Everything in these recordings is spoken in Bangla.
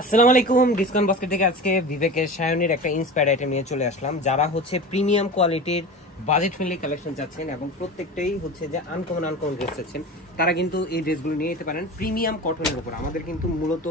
আসসালামু আলাইকুম। ডিসকাউন্ট বাস্কেট থেকে আজকে বিবেকের সায়নের একটা ইন্সপায়ার্ড আইটেম নিয়ে চলে আসলাম। যারা হচ্ছে প্রিমিয়াম কোয়ালিটির বাজেট ফ্রেন্ডলি কালেকশন চাচ্ছেন এবং প্রত্যেকটাই হচ্ছে যে আনকমন ড্রেস চাচ্ছেন, তারা কিন্তু এই ড্রেসগুলো নিয়ে যেতে পারেন প্রিমিয়াম কটনের উপর। আমাদের কিন্তু মূলত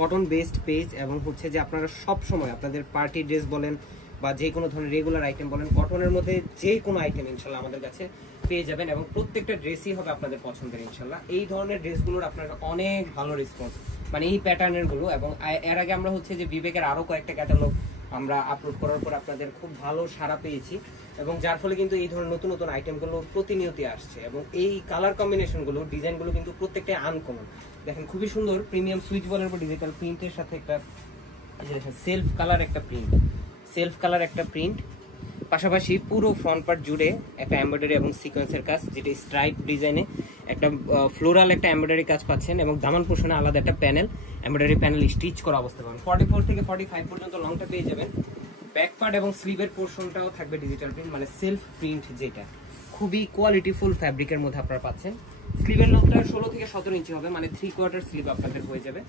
কটন বেসড পেজ এবং হচ্ছে যে আপনারা সব সময় আপনাদের পার্টি ড্রেস বলেন বা যে কোনো ধরনের রেগুলার আইটেম বলেন, কটনের মধ্যে যে কোনো আইটেম ইনশাল্লাহ আমাদের কাছে পেয়ে যাবেন এবং প্রত্যেকটা ড্রেসই হবে আপনাদের পছন্দের ইনশাল্লাহ। এই ধরনের ড্রেসগুলোর আপনার অনেক ভালো রেসপন্স, মানে এই প্যাটার্নের গুলো। এবং এর আগে আমরা হচ্ছে যে বিবেকের আরো কয়েকটা ক্যাটালগ আমরা আপলোড করার পর আপনাদের খুব ভালো সাড়া পেয়েছি এবং যার ফলে কিন্তু এই ধরনের নতুন নতুন আইটেমগুলো প্রতিনিয়তই আসছে এবং এই কালার কম্বিনেশনগুলো ডিজাইনগুলো কিন্তু প্রত্যেকটাই আনকমন। দেখেন খুবই সুন্দর প্রিমিয়াম সুইচ বলের উপর ডিজিটাল প্রিন্টের সাথে একটা সেলফ কালার একটা প্রিন্ট, পাশাপাশি পুরো ফ্রন্ট পার্ট জুড়ে একটা এমব্রয়ডারি এবং সিকোয়েন্সের কাজ, যেটা স্ট্রাইপ ডিজাইনে একটা ফ্লোরাল একটা এমব্রয়ডারি কাজ পাচ্ছেন এবং দামান পোর্শনে আলাদা একটা প্যানেল এমব্রয়ডারি প্যানেল স্টিচ করা অবস্থা পাবেন। 44 থেকে 45 পর্যন্ত লংটা পেয়ে যাবেন। ব্যাক পার্ট এবং স্লিভের পোর্শনটাও থাকবে ডিজিটাল প্রিন্ট, মানে সেলফ প্রিন্ট, যেটা খুবই কোয়ালিটিফুল ফ্যাব্রিকের মধ্যে আপনারা পাচ্ছেন। স্লিভের লংটা 16 থেকে 17 ইঞ্চি হবে, মানে 3/4 স্লিভ আপনাদের হয়ে যাবে।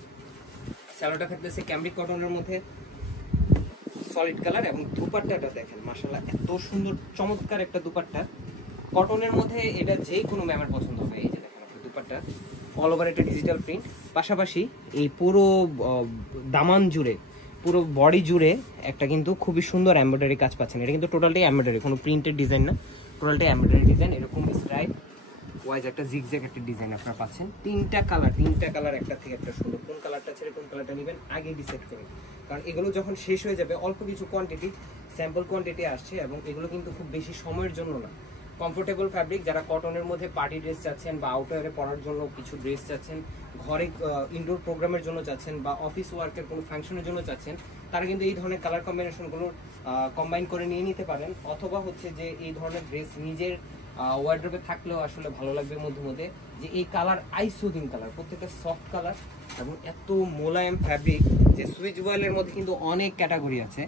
স্যালোটা থাকতেছে ক্যামব্রিক কটনের মধ্যে সলিড কালার এবং দুপাট্টাটা দেখেন মাশাআল্লাহ এত সুন্দর চমৎকার একটা দুপাট্টা কটনের মধ্যে, এটা যে কোনো ম্যামের পছন্দ হবে। এই যে দেখেন আপনার দুপাট্টা অল ওভার এটা ডিজিটাল প্রিন্ট, পাশাপাশি এই পুরো দামান জুড়ে পুরো বডি জুড়ে একটা কিন্তু খুবই সুন্দর এমব্রয়ডারি কাজ পাচ্ছেন। এটা কিন্তু টোটালটাই এমব্রয়ডারি, কোনো প্রিন্টেড ডিজাইন না, টোটালটাই এমব্রয়ডারি ডিজাইন। এরকম স্ট্রাইপ ওয়াইজ একটা জিগজ্যাগ একটা ডিজাইন আপনারা পাচ্ছেন। তিনটা কালার একটা থেকে একটা সুন্দর। কোন কালারটা ছেড়ে কোন কালারটা নেবেন আগে ডিসাইড করুন, কারণ এগুলো যখন শেষ হয়ে যাবে অল্প কিছু কোয়ান্টিটি স্যাম্পল কোয়ান্টিটি আসছে এবং এগুলো কিন্তু খুব বেশি সময়ের জন্য না। কমফোর্টেবল ফ্যাব্রিক, যারা কটনের মধ্যে পার্টি ড্রেস চাচ্ছেন বা আউটডোরে পরার জন্য কিছু ড্রেস চাচ্ছেন, ঘরে ইনডোর প্রোগ্রামের জন্য চাচ্ছেন বা অফিস ওয়ার্কের কোনো ফাংশনের জন্য চাচ্ছেন, তারা কিন্তু এই ধরনের কালার কম্বিনেশনগুলো কম্বাইন করে নিয়ে নিতে পারেন। অথবা হচ্ছে যে এই ধরনের ড্রেস নিজের ওয়ার্ড্রোবে থাকলেও আসলে ভালো লাগবে মধ্যে মধ্যে, যে এই কালার আইসুদিন কালার, প্রত্যেকটা সফট কালার এবং এত মোলায়েম ফ্যাব্রিক। যে সুইচ ওয়েলের মধ্যে কিন্তু অনেক ক্যাটাগরি আছে,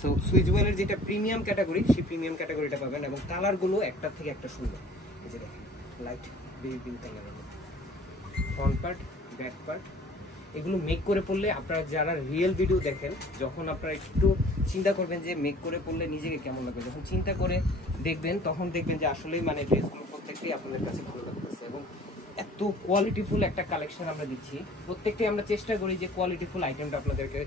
সো সুইচ ওয়েলের যেটা প্রিমিয়াম ক্যাটাগরি সেই প্রিমিয়াম ক্যাটাগরিটা পাবেন এবং কালারগুলো একটা থেকে একটা সুন্দর। এই যে দেখেন লাইট বেবি পিঙ্ক কালারের ফ্রন্ট পার্ট ব্যাক পার্ট, এগুলো মেক করে পড়লে আপনারা যারা রিয়েল ভিডিও দেখেন, যখন আপনারা একটু চিন্তা করবেন যে মেক করে পড়লে নিজেকে কেমন লাগবে, যখন চিন্তা করে দেখবেন তখন দেখবেন যে আসলেই মানে ড্রেসগুলো প্রত্যেকটাই আপনাদের কাছে ভালো লাগতেছে এবং এত কোয়ালিটিফুল একটা কালেকশন আমরা দিচ্ছি। প্রত্যেকটাই আমরা চেষ্টা করি যে কোয়ালিটিফুল আইটেমটা আপনাদেরকে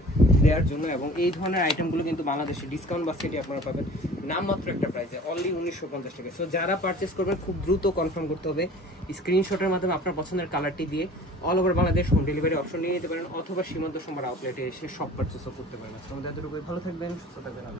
দেওয়ার জন্য এবং এই ধরনের আইটেমগুলো কিন্তু বাংলাদেশে ডিসকাউন্ট বাস্কেটে আপনারা পাবেন নামমাত্র একটা প্রাইসে, অনলি 1950 টাকা। সো যারা পারচেস করবেন খুব দ্রুত কনফার্ম করতে হবে স্ক্রিনশটের মাধ্যমে আপনার পছন্দের কালারটি দিয়ে। All over Bangladesh home delivery option নিয়ে নিতে পারেন অথবা সীমান্ত সম্ভার আউটলেটে এসে সব পারচেসও করতে পারেন। আজকে আমাদের এতটুকুই, ভালো থাকবেন, সুস্থ থাকবেন।